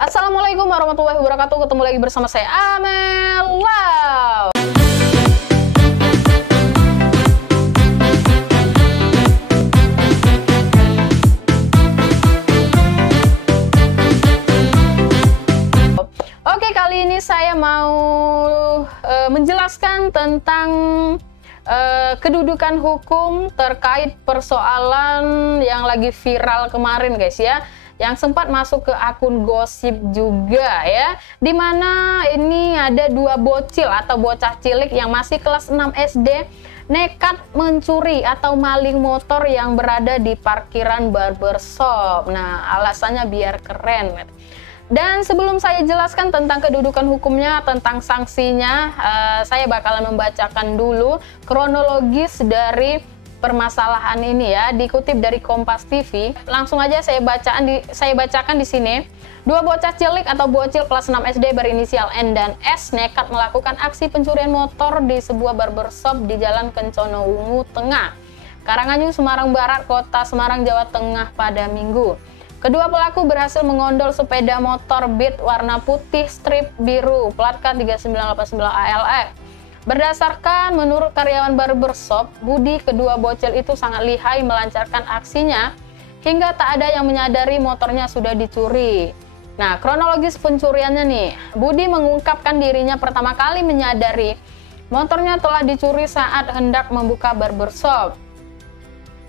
Assalamualaikum warahmatullahi wabarakatuh. Ketemu lagi bersama saya Amel Wow. Oke, kali ini saya mau menjelaskan tentang kedudukan hukum terkait persoalan yang lagi viral kemarin, guys ya, yang sempat masuk ke akun gosip juga ya, dimana ini ada dua bocil atau bocah cilik yang masih kelas 6 SD nekat mencuri atau maling motor yang berada di parkiran barbershop. Nah, alasannya biar keren. Dan sebelum saya jelaskan tentang kedudukan hukumnya, tentang sanksinya, saya bakalan membacakan dulu kronologis dari permasalahan ini ya, dikutip dari Kompas TV. Langsung aja saya bacakan di sini. Dua bocah cilik atau bocil kelas 6 SD berinisial N dan S nekat melakukan aksi pencurian motor di sebuah barbershop di Jalan Kencono Wungu Tengah, Karanganyung, Semarang Barat, Kota Semarang, Jawa Tengah pada Minggu. Kedua pelaku berhasil mengondol sepeda motor Beat warna putih strip biru plat K3989 ALX. Berdasarkan menurut karyawan barbershop, Budi, kedua bocil itu sangat lihai melancarkan aksinya hingga tak ada yang menyadari motornya sudah dicuri. Nah, kronologis pencuriannya nih, Budi mengungkapkan dirinya pertama kali menyadari motornya telah dicuri saat hendak membuka barbershop.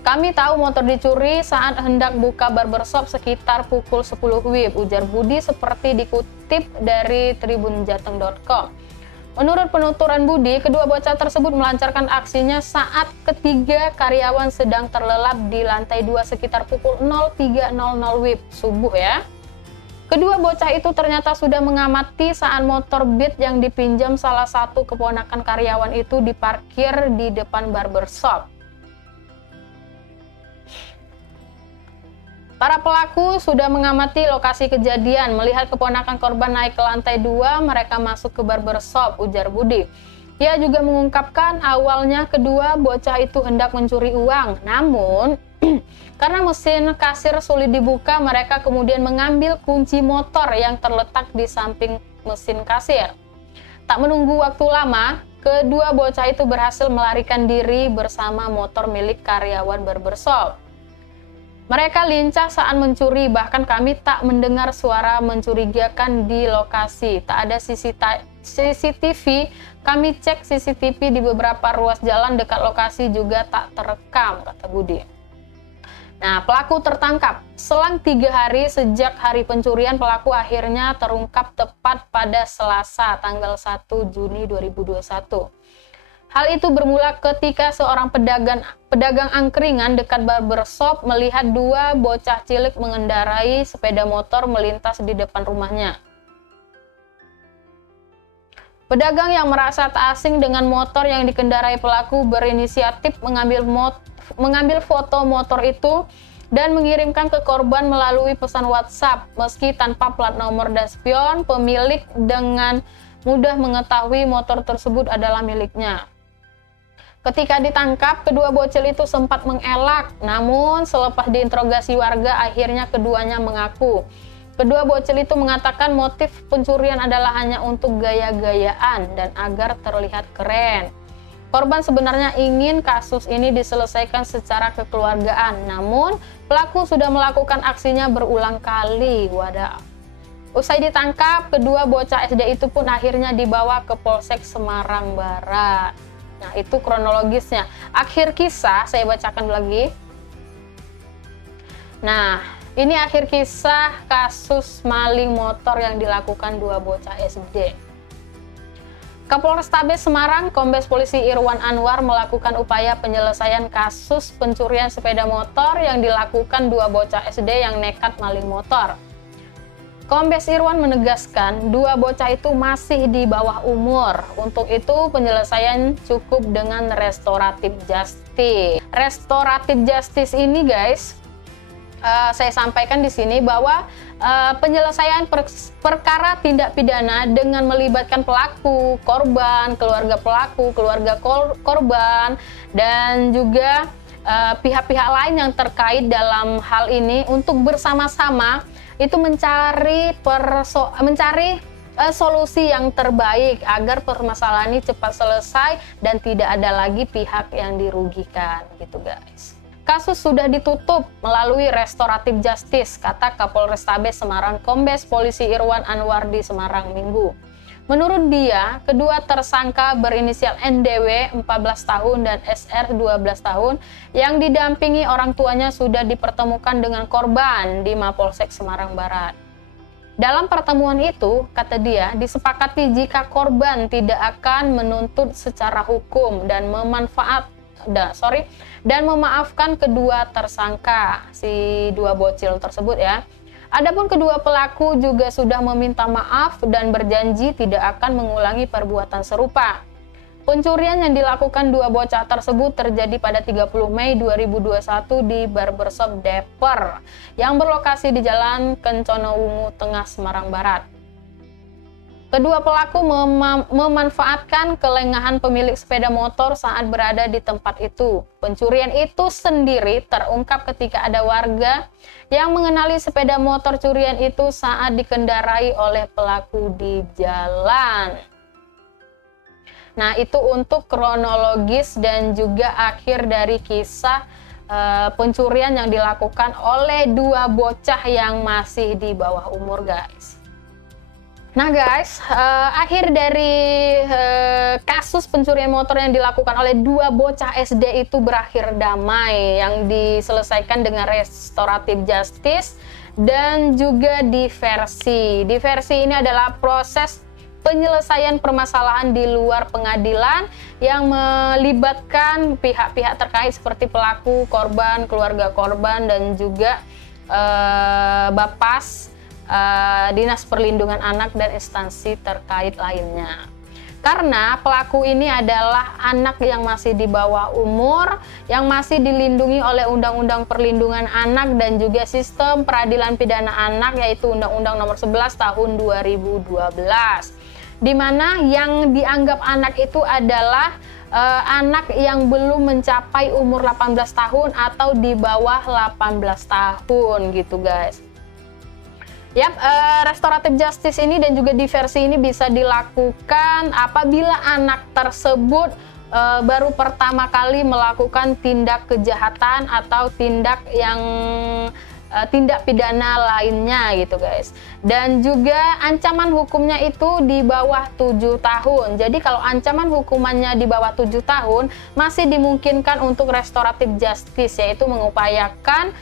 Kami tahu motor dicuri saat hendak buka barbershop sekitar pukul 10 WIB, ujar Budi seperti dikutip dari tribunjateng.com. Menurut penuturan Budi, kedua bocah tersebut melancarkan aksinya saat ketiga karyawan sedang terlelap di lantai 2 sekitar pukul 03.00 WIB subuh ya. Kedua bocah itu ternyata sudah mengamati saat motor Beat yang dipinjam salah satu keponakan karyawan itu diparkir di depan barbershop. Para pelaku sudah mengamati lokasi kejadian, melihat keponakan korban naik ke lantai 2, mereka masuk ke barbershop, ujar Budi. Ia juga mengungkapkan awalnya kedua bocah itu hendak mencuri uang, namun karena mesin kasir sulit dibuka, mereka kemudian mengambil kunci motor yang terletak di samping mesin kasir. Tak menunggu waktu lama, kedua bocah itu berhasil melarikan diri bersama motor milik karyawan barbershop. Mereka lincah saat mencuri, bahkan kami tak mendengar suara mencurigakan di lokasi. Tak ada CCTV, kami cek CCTV di beberapa ruas jalan dekat lokasi juga tak terekam, kata Budi. Nah, pelaku tertangkap. Selang 3 hari sejak hari pencurian, pelaku akhirnya terungkap tepat pada Selasa, tanggal 1 Juni 2021. Hal itu bermula ketika seorang pedagang angkringan dekat barbershop melihat dua bocah cilik mengendarai sepeda motor melintas di depan rumahnya. Pedagang yang merasa tak asing dengan motor yang dikendarai pelaku berinisiatif mengambil foto motor itu dan mengirimkan ke korban melalui pesan WhatsApp. Meski tanpa plat nomor dan spion, pemilik dengan mudah mengetahui motor tersebut adalah miliknya. Ketika ditangkap, kedua bocil itu sempat mengelak, namun selepas diinterogasi warga, akhirnya keduanya mengaku. Kedua bocil itu mengatakan motif pencurian adalah hanya untuk gaya-gayaan dan agar terlihat keren. Korban sebenarnya ingin kasus ini diselesaikan secara kekeluargaan, namun pelaku sudah melakukan aksinya berulang kali. Wadah. Usai ditangkap, kedua bocah SD itu pun akhirnya dibawa ke Polsek Semarang Barat. Nah, itu kronologisnya. Akhir kisah, saya bacakan lagi. Nah, ini akhir kisah kasus maling motor yang dilakukan dua bocah SD. Kapolrestabes Semarang, Kombes Polisi Irwan Anwar melakukan upaya penyelesaian kasus pencurian sepeda motor yang dilakukan dua bocah SD yang nekat maling motor. Kombes Irwan menegaskan dua bocah itu masih di bawah umur. Untuk itu penyelesaian cukup dengan restoratif justice. Restoratif justice ini guys, saya sampaikan di sini bahwa penyelesaian perkara tindak pidana dengan melibatkan pelaku, korban, keluarga pelaku, keluarga korban, dan juga pihak-pihak lain yang terkait dalam hal ini untuk bersama-sama itu mencari solusi yang terbaik agar permasalahan ini cepat selesai dan tidak ada lagi pihak yang dirugikan gitu guys. Kasus sudah ditutup melalui restoratif justice, kata Kapolrestabes Semarang Kombes Polisi Irwan Anwar di Semarang Minggu. Menurut dia, kedua tersangka berinisial NDW 14 tahun dan SR 12 tahun yang didampingi orang tuanya sudah dipertemukan dengan korban di Mapolsek Semarang Barat. Dalam pertemuan itu, kata dia, disepakati jika korban tidak akan menuntut secara hukum dan memaafkan kedua tersangka, si dua bocil tersebut ya. Adapun kedua pelaku juga sudah meminta maaf dan berjanji tidak akan mengulangi perbuatan serupa. Pencurian yang dilakukan dua bocah tersebut terjadi pada 30 Mei 2021 di Barbershop Depper yang berlokasi di Jalan Kencono Wungu Tengah, Semarang Barat. Kedua pelaku memanfaatkan kelengahan pemilik sepeda motor saat berada di tempat itu. Pencurian itu sendiri terungkap ketika ada warga yang mengenali sepeda motor curian itu saat dikendarai oleh pelaku di jalan. Nah, itu untuk kronologis dan juga akhir dari kisah pencurian yang dilakukan oleh dua bocah yang masih di bawah umur guys. Nah guys, akhir dari kasus pencurian motor yang dilakukan oleh dua bocah SD itu berakhir damai, yang diselesaikan dengan restoratif justice dan juga diversi. Diversi ini adalah proses penyelesaian permasalahan di luar pengadilan yang melibatkan pihak-pihak terkait seperti pelaku, korban, keluarga korban, dan juga Bapas, Dinas Perlindungan Anak dan instansi terkait lainnya. Karena pelaku ini adalah anak yang masih di bawah umur, yang masih dilindungi oleh Undang-Undang Perlindungan Anak dan juga Sistem Peradilan Pidana Anak, yaitu Undang-Undang Nomor 11 Tahun 2012. Di mana yang dianggap anak itu adalah anak yang belum mencapai umur 18 tahun atau di bawah 18 tahun gitu guys. Yap, restoratif justice ini dan juga diversi ini bisa dilakukan apabila anak tersebut baru pertama kali melakukan tindak kejahatan atau tindak pidana lainnya gitu guys. Dan juga ancaman hukumnya itu di bawah 7 tahun. Jadi kalau ancaman hukumannya di bawah 7 tahun masih dimungkinkan untuk restoratif justice, yaitu mengupayakan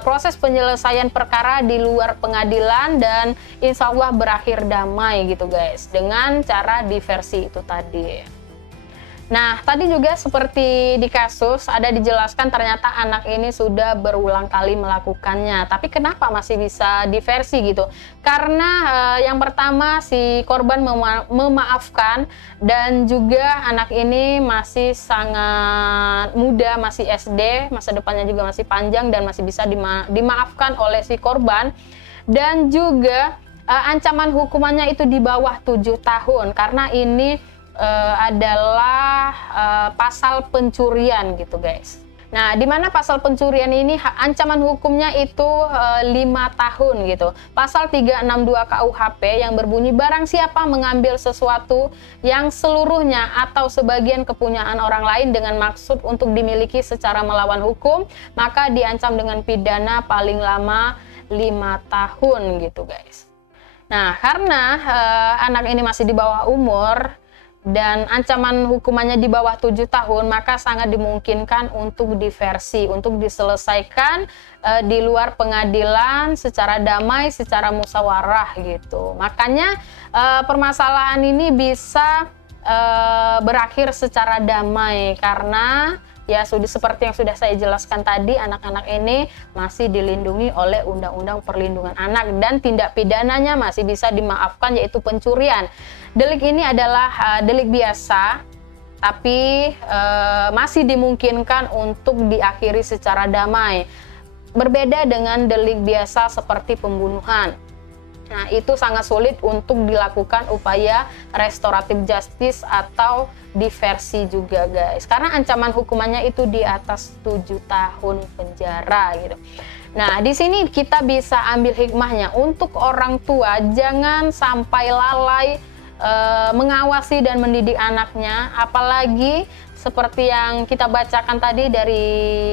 proses penyelesaian perkara di luar pengadilan dan insya Allah berakhir damai gitu guys, dengan cara diversi itu tadi. Nah, tadi juga seperti di kasus ada dijelaskan ternyata anak ini sudah berulang kali melakukannya. Tapi kenapa masih bisa diversi gitu? Karena yang pertama si korban memaafkan dan juga anak ini masih sangat muda, masih SD, masa depannya juga masih panjang dan masih bisa dimaafkan oleh si korban. Dan juga ancaman hukumannya itu di bawah 7 tahun karena ini adalah pasal pencurian gitu guys. Nah, di mana pasal pencurian ini ancaman hukumnya itu 5 tahun gitu. Pasal 362 KUHP yang berbunyi barang siapa mengambil sesuatu yang seluruhnya atau sebagian kepunyaan orang lain dengan maksud untuk dimiliki secara melawan hukum, maka diancam dengan pidana paling lama 5 tahun gitu guys. Nah, karena anak ini masih di bawah umur dan ancaman hukumannya di bawah 7 tahun, maka sangat dimungkinkan untuk diversi, untuk diselesaikan di luar pengadilan secara damai, secara musyawarah gitu. Makanya permasalahan ini bisa berakhir secara damai karena ya sudah seperti yang sudah saya jelaskan tadi, anak-anak ini masih dilindungi oleh Undang-Undang Perlindungan Anak dan tindak pidananya masih bisa dimaafkan, yaitu pencurian. Delik ini adalah delik biasa, tapi masih dimungkinkan untuk diakhiri secara damai. Berbeda dengan delik biasa seperti pembunuhan. Nah, itu sangat sulit untuk dilakukan upaya restoratif justice atau diversi juga guys. Karena ancaman hukumannya itu di atas 7 tahun penjara gitu. Nah, di sini kita bisa ambil hikmahnya untuk orang tua jangan sampai lalai mengawasi dan mendidik anaknya, apalagi seperti yang kita bacakan tadi dari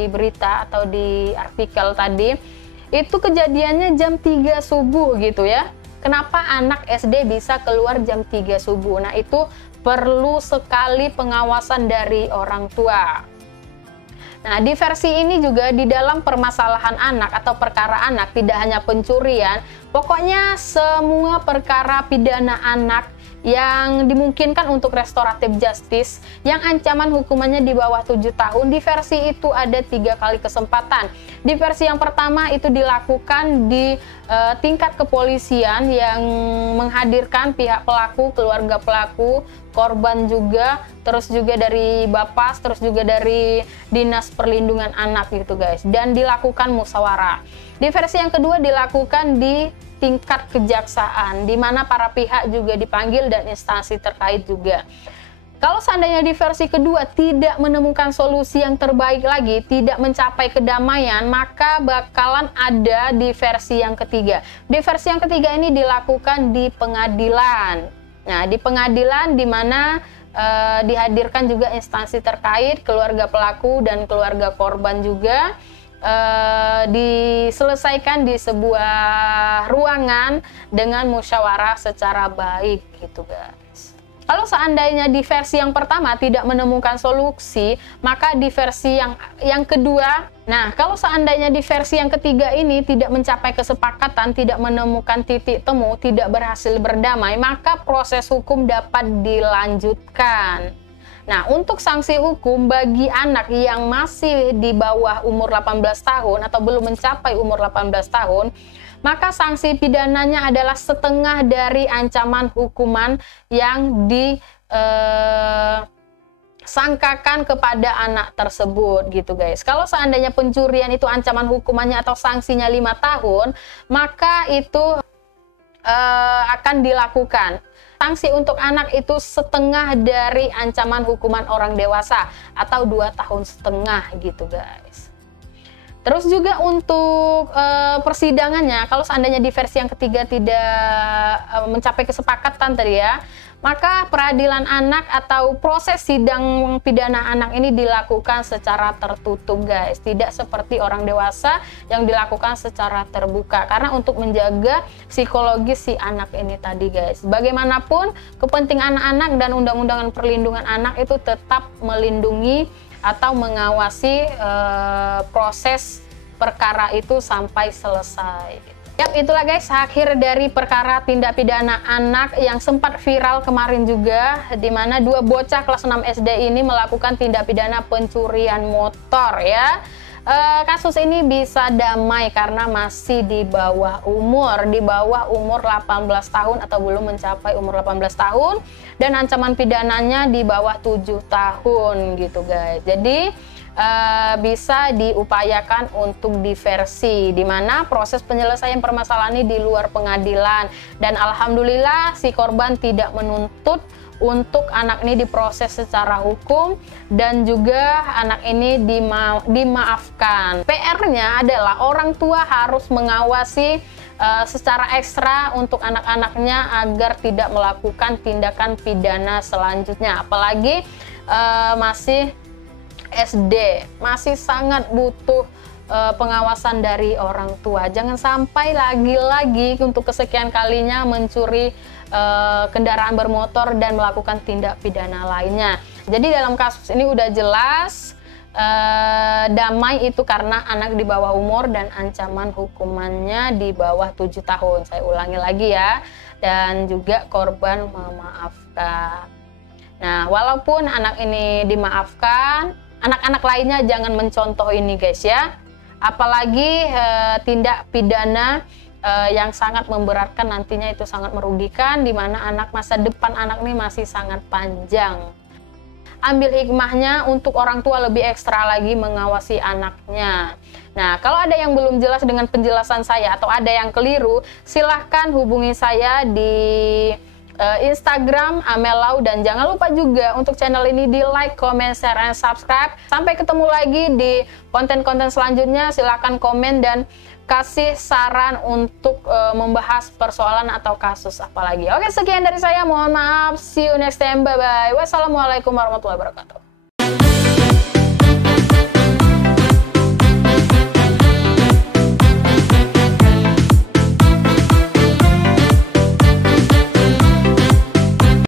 berita atau di artikel tadi, itu kejadiannya jam 3 subuh gitu ya. Kenapa anak SD bisa keluar jam 3 subuh? Nah, itu perlu sekali pengawasan dari orang tua. Nah, di versi ini juga di dalam permasalahan anak atau perkara anak tidak hanya pencurian, pokoknya semua perkara pidana anak yang dimungkinkan untuk restoratif justice yang ancaman hukumannya di bawah 7 tahun, di versi itu ada 3 kali kesempatan. Di versi yang pertama itu dilakukan di tingkat kepolisian yang menghadirkan pihak pelaku, keluarga pelaku, korban juga, terus juga dari Bapas, terus juga dari Dinas Perlindungan Anak gitu guys, dan dilakukan musyawarah. Di versi yang kedua dilakukan di tingkat kejaksaan, di mana para pihak juga dipanggil dan instansi terkait juga. Kalau seandainya di versi kedua tidak menemukan solusi yang terbaik lagi, tidak mencapai kedamaian, maka bakalan ada di versi yang ketiga. Di versi yang ketiga ini dilakukan di pengadilan. Nah, di pengadilan di mana dihadirkan juga instansi terkait, keluarga pelaku dan keluarga korban juga, diselesaikan di sebuah ruangan dengan musyawarah secara baik gitu guys. Kalau seandainya di versi yang pertama tidak menemukan solusi, maka di versi yang kedua, nah kalau seandainya di versi yang ketiga ini tidak mencapai kesepakatan, tidak menemukan titik temu, tidak berhasil berdamai, maka proses hukum dapat dilanjutkan. Nah, untuk sanksi hukum bagi anak yang masih di bawah umur 18 tahun atau belum mencapai umur 18 tahun, maka sanksi pidananya adalah setengah dari ancaman hukuman yang disangkakan kepada anak tersebut gitu guys. Kalau seandainya pencurian itu ancaman hukumannya atau sanksinya 5 tahun, maka itu akan dilakukan. Sanksi untuk anak itu setengah dari ancaman hukuman orang dewasa atau 2,5 tahun gitu guys. Terus juga untuk persidangannya, kalau seandainya di versi yang ketiga tidak mencapai kesepakatan tadi ya, maka peradilan anak atau proses sidang pidana anak ini dilakukan secara tertutup guys, tidak seperti orang dewasa yang dilakukan secara terbuka, karena untuk menjaga psikologis si anak ini tadi guys. Bagaimanapun kepentingan anak dan undang-undangan perlindungan anak itu tetap melindungi atau mengawasi proses perkara itu sampai selesai. Yap, itulah guys akhir dari perkara tindak pidana anak yang sempat viral kemarin juga, di mana 2 bocah kelas 6 SD ini melakukan tindak pidana pencurian motor ya. Kasus ini bisa damai karena masih di bawah umur 18 tahun atau belum mencapai umur 18 tahun, dan ancaman pidananya di bawah 7 tahun gitu guys. Jadi bisa diupayakan untuk diversi, di mana proses penyelesaian permasalahan ini di luar pengadilan, dan alhamdulillah si korban tidak menuntut untuk anak ini diproses secara hukum, dan juga anak ini dimaafkan. PR-nya adalah orang tua harus mengawasi secara ekstra untuk anak-anaknya agar tidak melakukan tindakan pidana selanjutnya, apalagi masih SD, masih sangat butuh pengawasan dari orang tua. Jangan sampai lagi-lagi untuk kesekian kalinya mencuri kendaraan bermotor dan melakukan tindak pidana lainnya. Jadi dalam kasus ini udah jelas damai itu karena anak di bawah umur dan ancaman hukumannya di bawah 7 tahun. Saya ulangi lagi ya, dan juga korban memaafkan. Nah, walaupun anak ini dimaafkan, anak-anak lainnya jangan mencontoh ini guys ya. Apalagi tindak pidana yang sangat memberatkan, nantinya itu sangat merugikan, di mana masa depan anak ini masih sangat panjang. Ambil hikmahnya untuk orang tua lebih ekstra lagi mengawasi anaknya. Nah, kalau ada yang belum jelas dengan penjelasan saya atau ada yang keliru, silahkan hubungi saya di Instagram Amelau, dan jangan lupa juga untuk channel ini di like, comment, share, and subscribe. Sampai ketemu lagi di konten-konten selanjutnya. Silahkan komen dan kasih saran untuk membahas persoalan atau kasus apalagi. Oke, sekian dari saya. Mohon maaf. See you next time. Bye-bye. Wassalamualaikum warahmatullahi wabarakatuh.